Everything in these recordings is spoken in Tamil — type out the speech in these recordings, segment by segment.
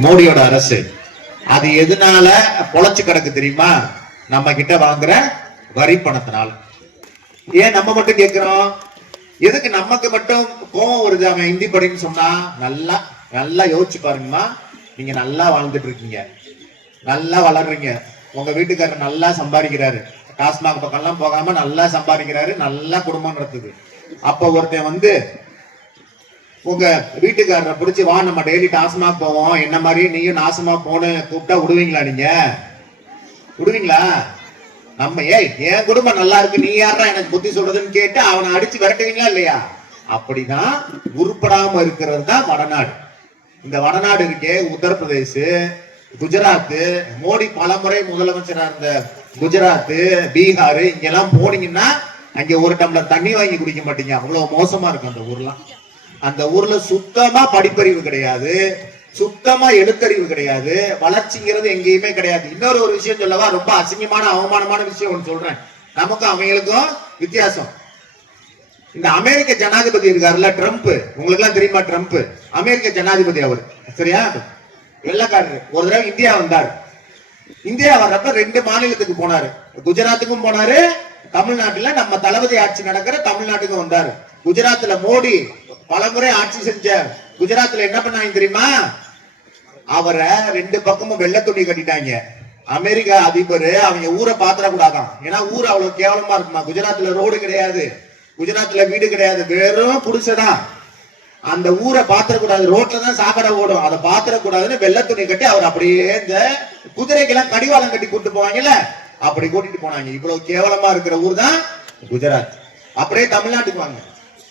மோடியோட அரசு. அது எதனால பொழைச்சு கிடக்கு தெரியுமா? நம்ம கிட்ட வாங்குற வரி பணத்தினால். ஏன் நம்ம மட்டும் கேட்கிறோம் எதுக்கு நமக்கு மட்டும் கோவம் வருது? அவன் ஹிந்தி படின்னு சொன்னா நல்லா நல்லா யோசிச்சு பாருங்கம்மா. நீங்க நல்லா வாழ்ந்துட்டு இருக்கீங்க. நல்லா வளர்றீங்க. உங்க வீட்டுக்காரர் நல்லா சம்பாதிக்கிறாரு. டாஸ்மாக் பக்கம்லாம் போகாம நல்லா சம்பாதிக்கிறாரு. நல்லா குடும்பம் நடத்துது. அப்ப ஒருத்தன் வந்து உங்க வீட்டுக்காரரை பிடிச்சி வா நம்ம டெய்லி டாஸ்மாக் போவோம். என்ன மாதிரி நீயும் நாசமா போன கூப்பிட்டா விடுவீங்களா நீங்க? விடுவீங்களா? நம்ம ஏய் என் குடும்பம் நல்லா இருக்கு நீ யாரா எனக்கு புத்தி சொல்றதுன்னு கேட்டு அவனை அடிச்சு விரட்டுவீங்களா இல்லையா? அப்படிதான் உருப்படாம இருக்கிறது தான் வடநாடு. இந்த வடநாடு இருக்கே உத்தரப்பிரதேஷ் குஜராத் மோடி பலமுறை முதலமைச்சரா இருந்த குஜராத் பீகார் இங்கெல்லாம் போனீங்கன்னா அங்க ஒரு டம்ளர் தண்ணி வாங்கி குடிக்க மாட்டீங்க. அவ்வளவு மோசமா இருக்கும் அந்த ஊர்லாம். அந்த ஊர்ல சுத்தமா படிப்பறிவு கிடையாது. சுத்தமா எழுத்தறிவு கிடையாது. வளர்ச்சிங்கிறது எங்கேயுமே கிடையாது. இன்னொரு ஒரு விஷயம் சொல்லவா? ரொம்ப அசிங்கமான அவமானமான விஷயம் ஒன்று சொல்றேன். நமக்கும் அவங்களுக்கும் வித்தியாசம். இந்த அமெரிக்க ஜனாதிபதி இருக்காருல்ல ட்ரம்ப். உங்களுக்கு எல்லாம் தெரியுமா ட்ரம்ப்? அமெரிக்க ஜனாதிபதி அவர். சரியா? வெள்ளக்காரரு. ஒரு தடவை இந்தியா வந்தார். இந்தியா வர்றப்ப ரெண்டு மாநிலத்துக்கு போனாரு. குஜராத்துக்கும் போனாரு. தமிழ்நாட்டுல நம்ம தளபதி ஆட்சி நடக்கிற தமிழ்நாட்டுக்கும் வந்தாரு. குஜராத்ல மோடி பலமுறை ஆட்சி செஞ்ச குஜராத்ல என்ன பண்ணாங்க தெரியுமா? அவரை ரெண்டு பக்கமும் வெள்ளை துணி கட்டிட்டாங்க. அமெரிக்கா அதிபர் அவங்க ஊரை பாத்திர கூடாதான் ஏன்னா ஊர் அவ்வளவு கேவலமா இருக்குமா? குஜராத்ல ரோடு கிடையாது. குஜராத்ல வீடு கிடையாது. வெறும் புடிச்சதான் அந்த ஊரை பாத்திரக்கூடாது. ரோட்ல தான் சாக்கடை ஓடும். அதை பாத்திரக்கூடாதுன்னு வெள்ள துணி கட்டி அவர் அப்படியே இந்த குதிரைக்கெல்லாம் கடிவாளம் கட்டி கூட்டு போவாங்கல்ல? அப்படி கூட்டிட்டு போனாங்க. இவ்வளவு கேவலமா இருக்கிற ஊர் தான் குஜராத். அப்படியே தமிழ்நாட்டுக்கு வாங்க.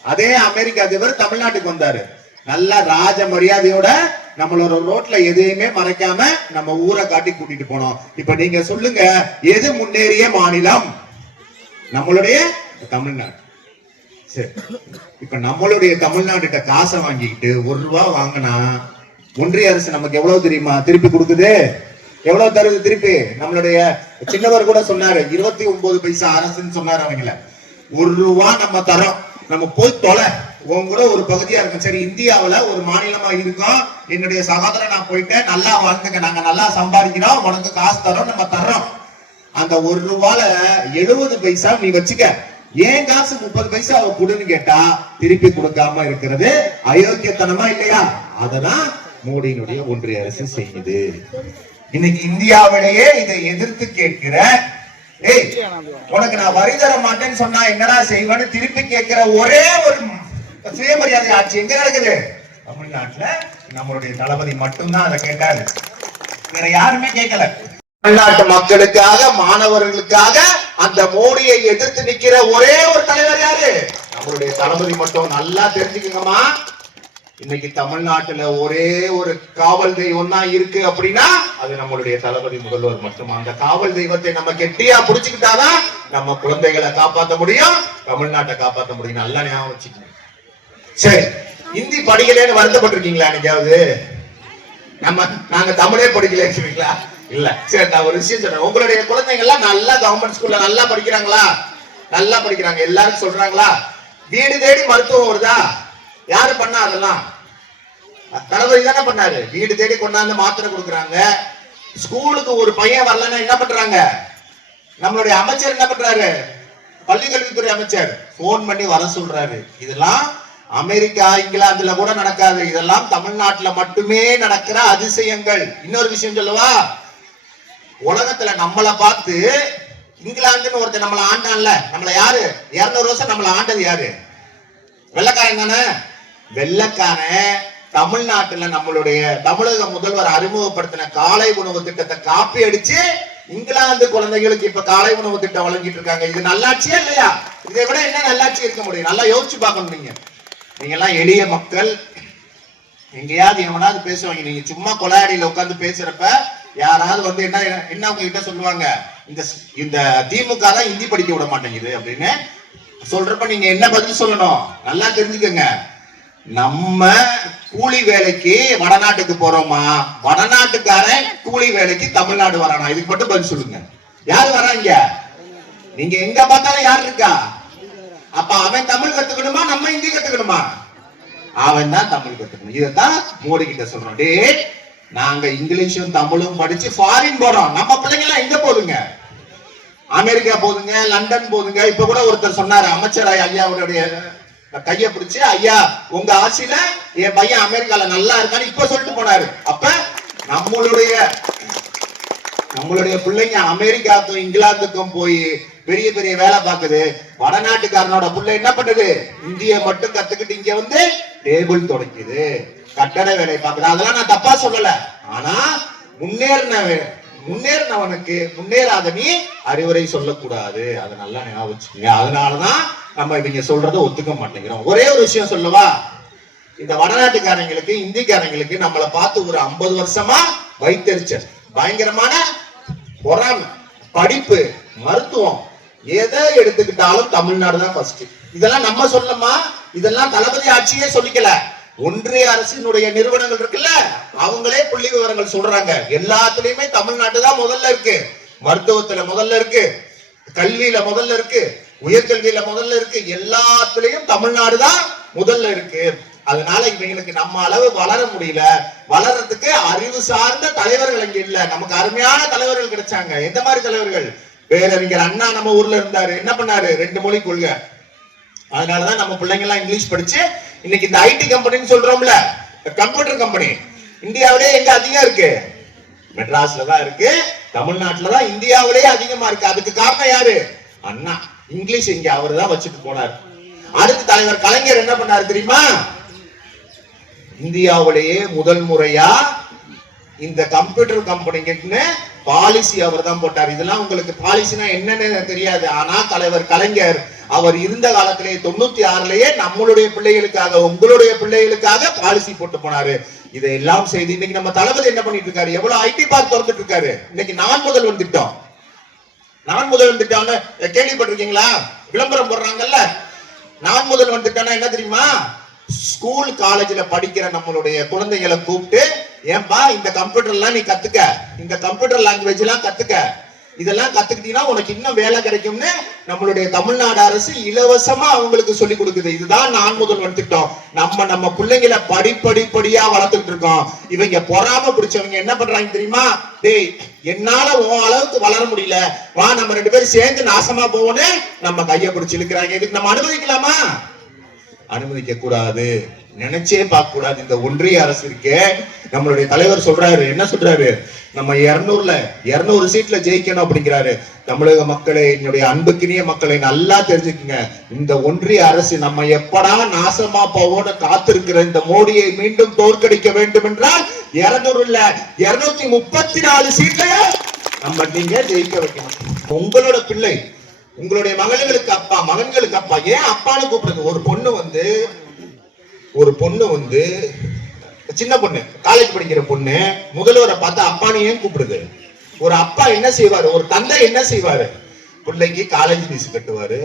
அதே அமெரிக்க அதிபர் தமிழ்நாட்டுக்கு வந்தாரு. நல்லா ராஜ மரியாதையோட நம்மளோட ரோட்ல எதையுமே மறைக்காம நம்ம ஊரை காட்டி கூட்டிட்டு போனோம். இப்ப நீங்க சொல்லுங்க எது முன்னேறிய மாநிலம்? நம்மளுடைய தமிழ்நாடு. சரி. இப்ப நம்மளுடைய தமிழ்நாடுகிட்ட காசை வாங்கிக்கிட்டு ஒரு ரூபா வாங்கினா ஒன்றிய அரசு நமக்கு எவ்வளவு தெரியுமா? திருப்பி கொடுக்குது. எவ்வளவு தருது திருப்பி? நம்மளுடைய சின்னவர் கூட சொன்னாரு இருபத்தி ஒன்பது பைசா அரசுன்னு சொன்னாரு அவங்கள. ஒரு ரூபா நம்ம தரோம். நம்ம போய் தொலை. உன் கூட ஒரு பகுதியா இருக்கும் சரி இந்தியாவில் ஒரு மாநிலமா இருக்கும். என்னுடைய சகோதரன் நான் போயிட்டேன். நல்லா வாழ்ந்துங்க நாங்க நல்லா சம்பாதிக்கிறோம். உனக்கு காசு தரோம். நம்ம தர்றோம். அந்த ஒரு ரூபால எழுபது பைசா நீ வச்சுக்க. ஏன் காசு முப்பது பைசா அவ கொடுன்னு கேட்டா திருப்பி கொடுக்காம இருக்கிறது அயோக்கியத்தனமா இல்லையா? அததான் மோடியினுடைய ஒன்றிய அரசு செய்யுது. இன்னைக்கு இந்தியாவிலேயே இதை எதிர்த்து கேட்கிற ஏய் உனக்கு நான் வரி தர மாட்டேன்னு சொன்னா என்னடா செய்வேன்னு திருப்பி கேட்கிற ஒரே ஒரு சுயமரியாதை ஆட்சி எங்க நடக்குது? தமிழ்நாட்டுல நம்மளுடைய தளபதி மட்டும்தான் அதை கேட்டாரு. வேற யாருமே கேட்கல. தமிழ்நாட்டு மக்களுக்காக மாணவர்களுக்காக அந்த மோடியை எதிர்த்து நிக்கிற ஒரே ஒரு தலைவர் யாரு? நம்மளுடைய தளபதி மட்டும் நல்லா தெரிஞ்சுக்கங்கம்மா இன்னைக்கு தமிழ்நாட்டுல ஒரே ஒரு காவல் தெய்வம் தான் இருக்கு அப்படின்னா அது நம்மளுடைய தளபதி முதல்வர் மட்டுமா? அந்த காவல் தெய்வத்தை நம்ம கெட்டியா புடிச்சுக்கிட்டாதான் நம்ம குழந்தைகளை காப்பாற்ற முடியும் தமிழ்நாட்டை காப்பாற்ற முடியும். நல்லா ஞாபகம் வச்சுக்கணும் சரி ஹிந்தி படிக்கலன்னு வருத்தப்பட்டிருக்கீங்களா என்னைக்காவது? நம்ம நாங்க தமிழே படிக்கல இல்ல. சரி நான் ஒரு விஷயம் சொல்றேன். உங்களுடைய குழந்தைங்க எல்லாம் நல்லா கவர்மெண்ட் ஸ்கூல்ல நல்லா படிக்கிறாங்களா? நல்லா படிக்கிறாங்க. எல்லாரும் சொல்றாங்களா? வீடு தேடி மருத்துவம் வருதா? யாரு பண்ணா அதெல்லாம்? தளபதி தானே பண்ணாரு. வீடு தேடி கொண்டாந்து மாத்திரை கொடுக்குறாங்க. ஸ்கூலுக்கு ஒரு பையன் வரலன்னா என்ன பண்றாங்க? நம்மளுடைய அமைச்சர் என்ன பண்றாரு? பள்ளி கல்வித்துறை அமைச்சர். போன் பண்ணி வர சொல்றாரு. இதெல்லாம் அமெரிக்கா இங்கிலாந்துல கூட நடக்காது. இதெல்லாம் தமிழ்நாட்டுல மட்டுமே நடக்கிற அதிசயங்கள். இன்னொரு விஷயம் சொல்லவா? உலகத்துல நம்மளை பார்த்து இங்கிலாந்துன்னு ஒருத்தர் நம்மளை ஆண்டான்ல. நம்மளை யாரு? இருநூறு வருஷம் நம்மளை ஆண்டது யாரு? வெள்ளக்காரன் தானே? வெள்ளக்காரன் தமிழ்நாட்டுல நம்மளுடைய தமிழக முதல்வர் அறிமுகப்படுத்தின காலை உணவு திட்டத்தை காப்பி அடிச்சு இங்கிலாந்து குழந்தைகளுக்கு இப்ப காலை உணவு திட்டம் வழங்கிட்டு இருக்காங்க. இது நல்லாட்சியா இல்லையா? இதை விட என்ன நல்லாட்சி இருக்க முடியும்? நல்லா யோசிச்சு பார்க்கணும் நீங்க. நீங்க எல்லாம் எளிய மக்கள். எங்கேயாவது எவனாவது பேசுவாங்க. நீங்க சும்மா கொலாடியில உட்காந்து பேசுறப்ப யாராவது வந்து என்ன என்ன உங்ககிட்ட சொல்லுவாங்க? இந்த இந்த திமுக தான் ஹிந்தி படிக்க விட மாட்டேங்குது அப்படின்னு சொல்றப்ப நீங்க என்ன பதில் சொல்லணும்? நல்லா தெரிஞ்சுக்கங்க. நம்ம கூலி வேலைக்கு வடநாட்டுக்கு போறோமா? வடநாட்டுக்காரன் கூலி வேலைக்கு தமிழ்நாடு வரானா? இதுக்கு மட்டும் பதில் சொல்லுங்க. யார் வராங்க? நீங்க எங்க பார்த்தாலும் யார் இருக்கா? அப்ப அவன் தமிழ் கத்துக்கணுமா? நம்ம இந்தி கத்துக்கணுமா? அவன் தான் தமிழ் கத்துக்கணும். இதைத்தான் மோடி கிட்ட சொல்றோம். டே நாங்க இங்கிலீஷும் தமிழும் படிச்சு ஃபாரின் போறோம். நம்ம பிள்ளைங்க எல்லாம் எங்க போகுதுங்க அமெரிக்கா போதுங்க லண்டன் போதுங்க. இப்ப கூட ஒருத்தர் சொன்னாரு அமைச்சர் ஐயாவுடைய கைய பிடிச்சு ஐயா உங்க ஆட்சியில என் பையன் அமெரிக்கால நல்லா இருக்கான்னு இப்ப சொல்லிட்டு போனாரு. அப்ப நம்மளுடைய நம்மளுடைய பிள்ளைங்க அமெரிக்காவுக்கும் இங்கிலாந்துக்கும் போய் பெரிய பெரிய வேலை பார்க்குது. வடநாட்டுக்காரனோட பிள்ளை என்ன பண்ணுது? இந்திய மட்டும் கத்துக்கிட்டு இங்க வந்து டேபிள் துடைக்குது. கட்டட வேலை பார்க்குது. அதெல்லாம் நான் தப்பா சொல்லல. ஆனா முன்னேறின முன்னேறினவனுக்கு முன்னேறாத நீ அறிவுரை சொல்லக்கூடாது. அதை நல்லா ஞாபகம் வச்சுக்கோங்க அதனாலதான் நம்ம இவங்க சொல்றத ஒத்துக்க மாட்டேங்கிறோம். ஒரே ஒரு விஷயம் சொல்லவா? இந்த வடநாட்டுக்காரங்களுக்கு இந்திக்காரங்களுக்கு நம்மளை பார்த்து ஒரு ஐம்பது வருஷமா வைத்தறிச்சல். பயங்கரமான பொறாமை படிப்பு மருத்துவம் எதை எடுத்துக்கிட்டாலும் தமிழ்நாடு தான் ஃபர்ஸ்ட் இதெல்லாம் நம்ம சொல்லமா இதெல்லாம் தளபதி ஆட்சியே சொல்லிக்கல. ஒன்றிய அரசினுடைய நிறுவனங்கள் இருக்குல்ல அவங்களே புள்ளி விவரங்கள் சொல்றாங்க. எல்லாத்துலயுமே தமிழ்நாட்டு தான் முதல்ல இருக்கு. மருத்துவத்துல முதல்ல இருக்கு. கல்வியில முதல்ல இருக்கு. உயர்கல்வியில முதல்ல இருக்கு. எல்லாத்துலயும் தமிழ்நாடு தான் முதல்ல இருக்கு. அதனால இவங்களுக்கு நம்ம அளவு வளர முடியல. வளர்றதுக்கு அறிவு சார்ந்த தலைவர்கள் இங்க இல்ல. நமக்கு அருமையான தலைவர்கள் கிடைச்சாங்க. எந்த மாதிரி தலைவர்கள்? பேரறிஞர் அண்ணா நம்ம ஊர்ல இருந்தாரு. என்ன பண்ணாரு? ரெண்டு மொழி கொள்கை. அதனாலதான் நம்ம பிள்ளைங்க எல்லாம் இங்கிலீஷ் படிச்சு இன்னைக்கு இந்த ஐடி கம்பெனின்னு சொல்றோம்ல கம்ப்யூட்டர் கம்பெனி இந்தியாவிலே எங்க அதிகம் இருக்கு? மெட்ராஸ்ல தான் இருக்கு. தமிழ்நாட்டுல தான் இந்தியாவிலேயே அதிகமா இருக்கு. அதுக்கு காரணம் யாரு? அண்ணா. இங்கிலீஷ் இங்க அவர் தான் வச்சுட்டு போனார். அடுத்த தலைவர் கலைஞர் என்ன பண்ணாரு தெரியுமா? இந்தியாவிலேயே முதல் முறையா இந்த கம்ப்யூட்டர் கம்பெனிங்கன்னு பாலிசி அவர் தான் போட்டார். இதெல்லாம் உங்களுக்கு பாலிசினா என்னன்னு தெரியாது. ஆனா தலைவர் கலைஞர் அவர் இருந்த காலத்திலேயே தொண்ணூத்தி ஆறுலயே நம்மளுடைய பிள்ளைகளுக்காக உங்களுடைய பிள்ளைகளுக்காக பாலிசி போட்டு போனாரு. இதையெல்லாம் செய்து இன்னைக்கு நம்ம தளபதி என்ன பண்ணிட்டு இருக்காரு? எவ்வளவு ஐடி பார்க் திறந்துட்டு இருக்காரு. இன்னைக்கு நான் முதல் வந்துட்டோம். நான் முதல் வந்துட்டான்னு கேள்விப்பட்டிருக்கீங்களா? விளம்பரம் போடுறாங்கல்ல. நான் முதல் திட்டம்னா என்ன தெரியுமா? ஸ்கூல் காலேஜ்ல படிக்கிற நம்மளுடைய குழந்தைகளை கூப்பிட்டு ஏன்பா இந்த கம்ப்யூட்டர்லாம் நீ கத்துக்க. இந்த கம்ப்யூட்டர் லாங்குவேஜ் எல்லாம் கத்துக்க. இதெல்லாம் கத்துக்கிட்டீங்கன்னா உனக்கு இன்னும் வேலை கிடைக்கும்னு நம்மளுடைய தமிழ்நாடு அரசு இலவசமா அவங்களுக்கு சொல்லி கொடுக்குது. இதுதான் நான் முதல்வன் திட்டம். நம்ம நம்ம பிள்ளைங்களை படிப்படிப்படியா வளர்த்துட்டு இருக்கோம். இவங்க பொறாம பிடிச்சவங்க என்ன பண்றாங்க தெரியுமா? டேய் என்னால உன் அளவுக்கு வளர முடியல. வா நம்ம ரெண்டு பேரும் சேர்ந்து நாசமா போவோன்னு நம்ம கைய பிடிச்சி இழுக்கிறாங்க. இதுக்கு நம்ம அனுமதிக்கலாமா? அனுமதிக்க கூடாது நினைச்சே பார்க்க கூடாது இந்த ஒன்றிய அரசு இருக்கே. நம்மளுடைய தலைவர் சொல்றாரு. என்ன சொல்றாரு? நம்ம இருநூறுல இருநூறு சீட்ல ஜெயிக்கணும் அப்படிங்கிறாரு. தமிழக மக்களை என்னுடைய அன்புக்கினிய மக்களை நல்லா தெரிஞ்சுக்கங்க. இந்த ஒன்றிய அரசு நம்ம எப்படா நாசமா போவோம்னு காத்திருக்கிற இந்த மோடியை மீண்டும் தோற்கடிக்க வேண்டும் என்றால் இருநூறுல இருநூத்தி முப்பத்தி நாலு சீட்ல நம்ம நீங்க ஜெயிக்க வைக்கணும். உங்களோட பிள்ளை உங்களுடைய மகள்களுக்கு அப்பா மகன்களுக்கு அப்பா ஏன் அப்பான்னு கூப்பிடுறது ஒரு பொண்ணு வந்து ஒரு பொண்ணு வந்து சின்ன பொண்ணு காலேஜ் படிக்கிற பொண்ணு முதல்வரை பார்த்து அப்பான்னு ஏன் கூப்பிடுது? ஒரு அப்பா என்ன செய்வாரு? ஒரு தந்தை என்ன செய்வாரு? பிள்ளைக்கு காலேஜ் ஃபீஸ் கட்டுவாரு.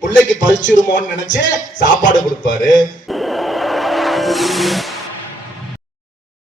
பிள்ளைக்கு பறிச்சிருமோன்னு நினைச்சு சாப்பாடு கொடுப்பாரு.